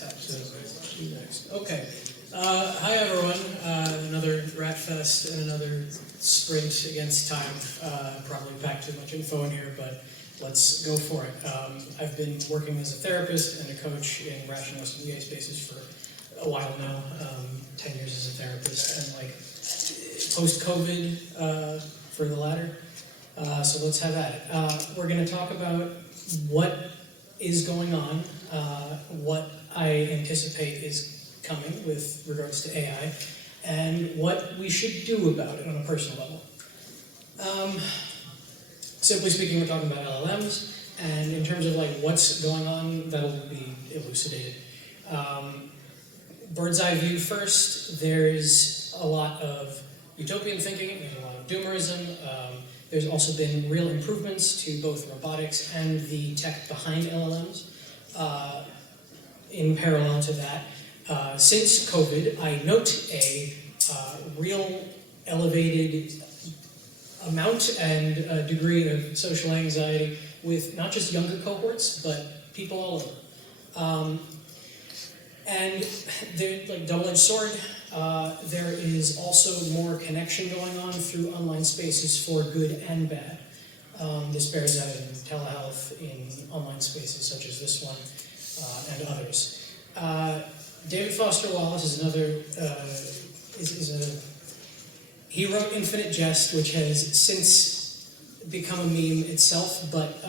Next. Okay. Hi everyone. Another Ratfest and another sprint against time. Probably packed too much info in here, but let's go for it. I've been working as a therapist and a coach in rationalist and EA spaces for a while now. 10 years as a therapist, and like post-COVID for the latter. So let's have at it. We're going to talk about what is going on, what I anticipate is coming with regards to AI, and what we should do about it on a personal level. Simply speaking, we're talking about LLMs, and in terms of like what's going on, that'll be elucidated. Bird's eye view first, there's a lot of utopian thinking, there's a lot of doomerism. There's also been real improvements to both robotics and the tech behind LLMs. In parallel to that, since COVID, I note a real elevated amount and degree of social anxiety with not just younger cohorts, but people all over. And they're like double-edged sword. There is also more connection going on through online spaces for good and bad. This bears out in telehealth, in online spaces such as this one, and others. David Foster Wallace is another, he wrote Infinite Jest, which has since become a meme itself, but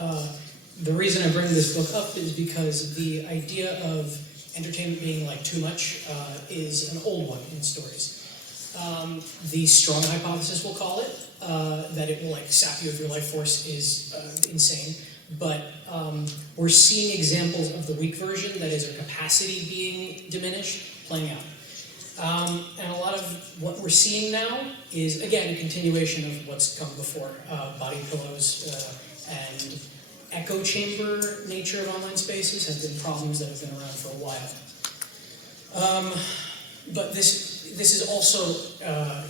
the reason I bring this book up is because the idea of entertainment being like too much is an old one in stories. The strong hypothesis, we'll call it, that it will like sap you of your life force is insane. But we're seeing examples of the weak version, that is, our capacity being diminished, playing out. And a lot of what we're seeing now is, again, a continuation of what's come before. Body pillows and echo chamber nature of online spaces have been problems that have been around for a while. But this is also,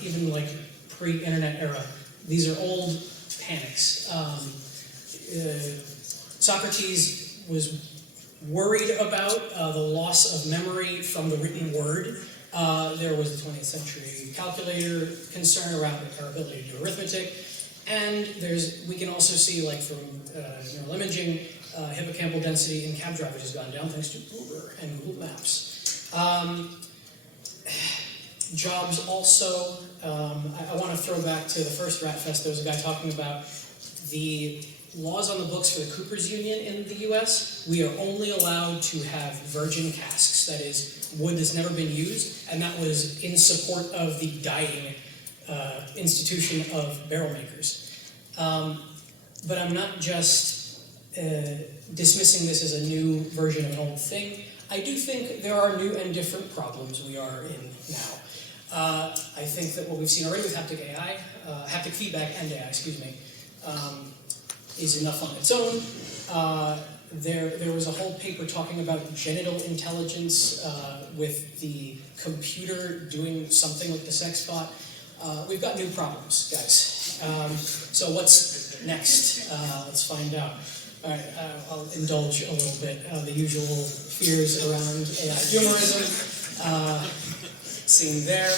even like pre-internet era, these are old panics. Socrates was worried about the loss of memory from the written word. There was the 20th century calculator concern around our ability to do arithmetic. And we can also see, like from neural imaging, hippocampal density in cab drivers has gone down thanks to Uber and Google Maps. Jobs also, I want to throw back to the first Ratfest. There was a guy talking about the laws on the books for the Coopers Union in the US. We are only allowed to have virgin casks, that is, wood that's never been used, and that was in support of the dying institution of barrel makers. But I'm not just dismissing this as a new version of an old thing. I do think there are new and different problems we are in now. I think that what we've seen already with haptic AI, haptic feedback and AI, is enough on its own. There was a whole paper talking about genital intelligence with the computer doing something with the sex bot. We've got new problems, guys. So what's next? Let's find out. All right, I'll indulge a little bit. The usual fears around AI humorism seen there.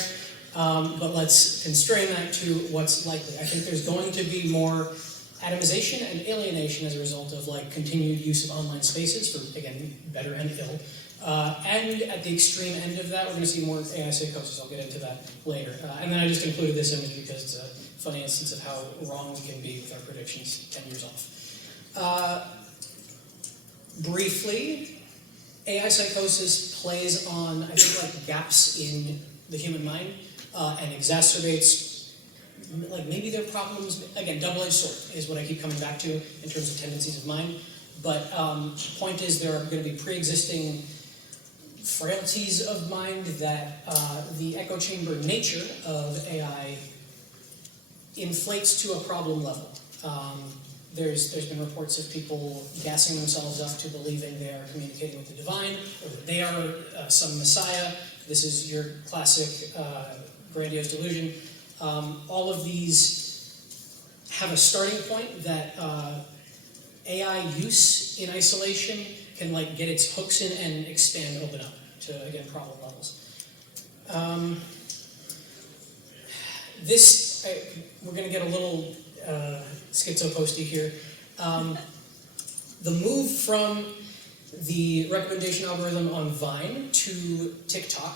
But let's constrain that to what's likely. I think there's going to be more atomization and alienation as a result of like continued use of online spaces for, again, better and ill. And at the extreme end of that, we're going to see more AI psychosis. I'll get into that later. And then I just included this image because it's a funny instance of how wrong we can be with our predictions 10 years off. Briefly, AI psychosis plays on, I think, like gaps in the human mind and exacerbates like maybe their problems, again, double-edged sword is what I keep coming back to in terms of tendencies of mind. But point is there are going to be pre-existing frailties of mind that the echo chamber nature of AI inflates to a problem level. There's been reports of people gassing themselves up to believing they are communicating with the divine, or that they are some messiah. This is your classic grandiose delusion. All of these have a starting point that AI use in isolation can like get its hooks in and expand, open up to, again, problem levels. We're going to get a little schizo-posty here. The move from the recommendation algorithm on Vine to TikTok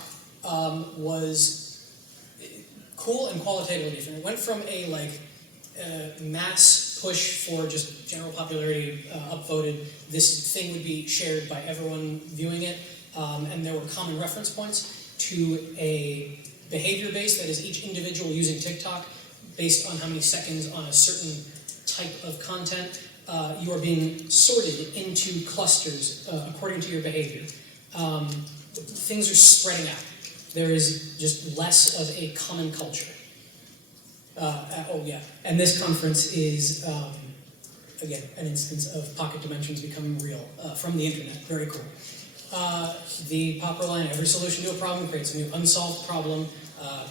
was cool and qualitatively different. It went from a mass push for just general popularity, upvoted, this thing would be shared by everyone viewing it, and there were common reference points, to a behavior base that is each individual using TikTok based on how many seconds on a certain type of content. You are being sorted into clusters according to your behavior. Things are spreading out. There is just less of a common culture. And this conference is, again, an instance of pocket dimensions becoming real from the internet. Very cool. The popular line, every solution to a problem creates a new unsolved problem,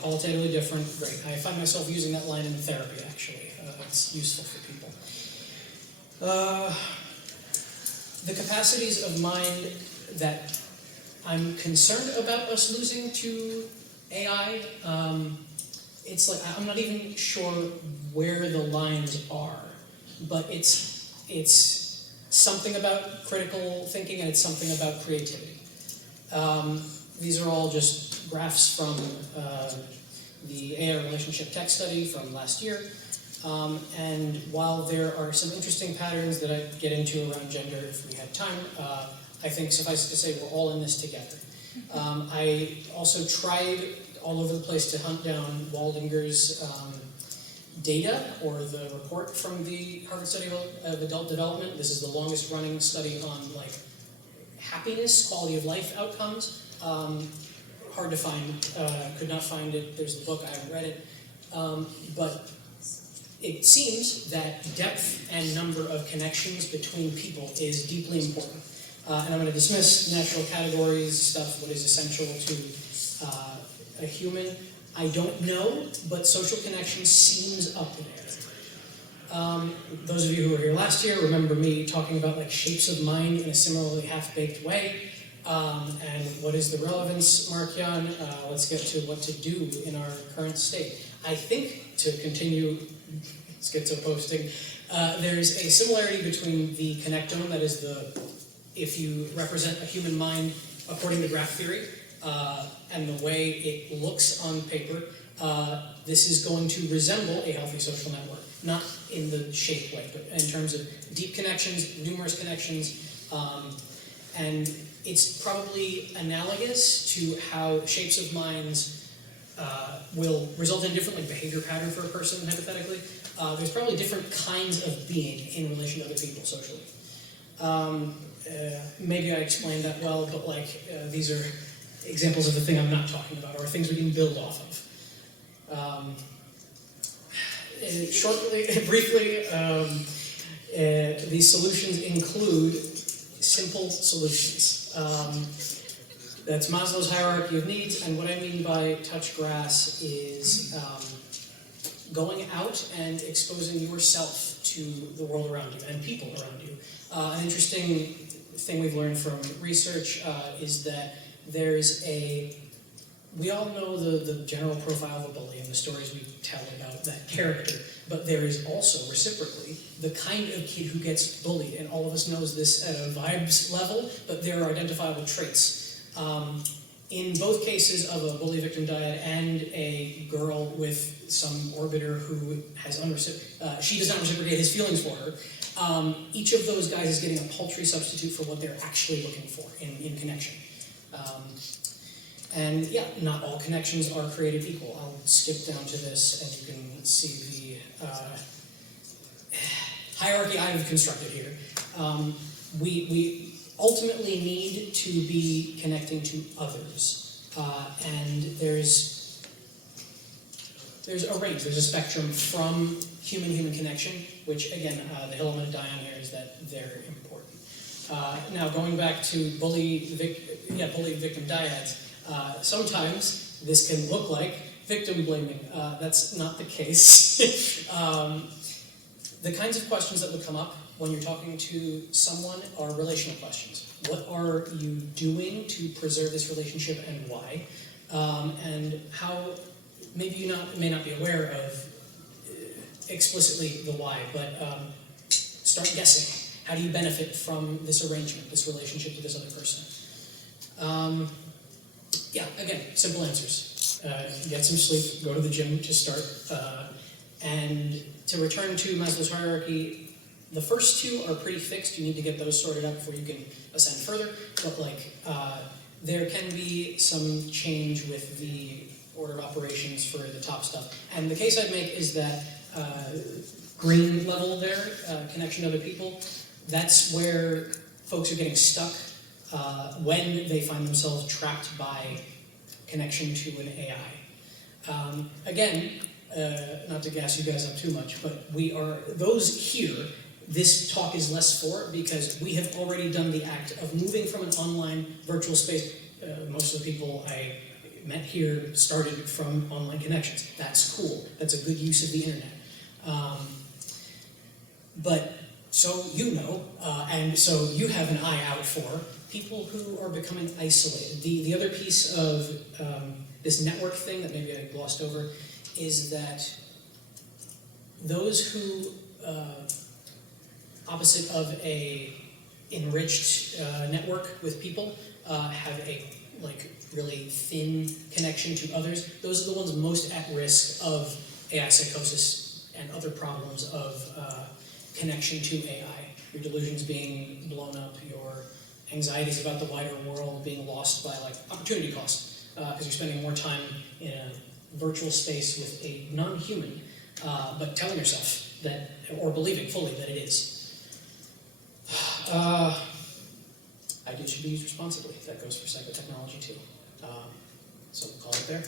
qualitatively different. Great. I find myself using that line in therapy, actually. It's useful for people. The capacities of mind that I'm concerned about us losing to AI, it's like, I'm not even sure where the lines are, but it's something about critical thinking and it's something about creativity. These are all just graphs from the AI relationship tech study from last year. And while there are some interesting patterns that I'd get into around gender if we had time, I think suffice it to say we're all in this together. I also tried all over the place to hunt down Waldinger's data, or the report from the Harvard Study of Adult Development. This is the longest running study on happiness, quality of life outcomes. Hard to find, could not find it. There's the book, I haven't read it. But it seems that depth and number of connections between people is deeply important. And I'm going to dismiss natural categories, stuff, what is essential to a human. I don't know, but social connection seems up there. Those of you who were here last year remember me talking about shapes of mind in a similarly half-baked way. And what is the relevance, Mark-Jan? Let's get to what to do in our current state. I think, to continue schizo-posting, there's a similarity between the connectome, that is if you represent a human mind according to graph theory, and the way it looks on paper, this is going to resemble a healthy social network. Not in the shape way, but in terms of deep connections, numerous connections, and it's probably analogous to how shapes of minds will result in different behavior pattern for a person, hypothetically. There's probably different kinds of being in relation to other people socially. Maybe I explained that well, but these are examples of the thing I'm not talking about, or things we can build off of. Briefly, these solutions include simple solutions. That's Maslow's hierarchy of needs, and what I mean by touch grass is going out and exposing yourself to the world around you and people around you. An interesting thing we've learned from research is that we all know the general profile of a bully and the stories we tell about that character, but there is also, reciprocally, the kind of kid who gets bullied, and all of us knows this at a vibes level, but there are identifiable traits. In both cases of a bully victim dyad and a girl with some orbiter who has she does not reciprocate his feelings for her, each of those guys is getting a paltry substitute for what they're actually looking for in connection. And yeah, not all connections are created equal. I'll skip down to this and you can see the hierarchy I've constructed here. We ultimately need to be connecting to others. And there's a range, there's a spectrum from human-human connection, which again, the hill I'm going to die on here is that they're important. Now going back to bully victim dyads, sometimes this can look like victim blaming. That's not the case. The kinds of questions that would come up when you're talking to someone are relational questions. What are you doing to preserve this relationship and why? And how, maybe you may not be aware of explicitly the why, but start guessing. How do you benefit from this arrangement, this relationship with this other person? Yeah, again, simple answers. Get some sleep, go to the gym to start. And to return to Maslow's hierarchy, the first two are pretty fixed. You need to get those sorted out before you can ascend further. But there can be some change with the order of operations for the top stuff. And the case I'd make is that green level there, connection to other people, that's where folks are getting stuck when they find themselves trapped by connection to an AI. Again, not to gas you guys up too much, but those here, this talk is less for because we have already done the act of moving from an online virtual space. Most of the people I met here started from online connections. That's cool. That's a good use of the internet. But so you know, and so you have an eye out for people who are becoming isolated. The other piece of this network thing that maybe I glossed over is that those who, opposite of a enriched network with people, have a really thin connection to others, those are the ones most at risk of AI psychosis and other problems of connection to AI. Your delusions being blown up, your anxieties about the wider world being lost by opportunity cost, because you're spending more time in a virtual space with a non-human, but telling yourself that, or believing fully that it is. Ideas should be used responsibly. That goes for psychotechnology too. So we'll call it there.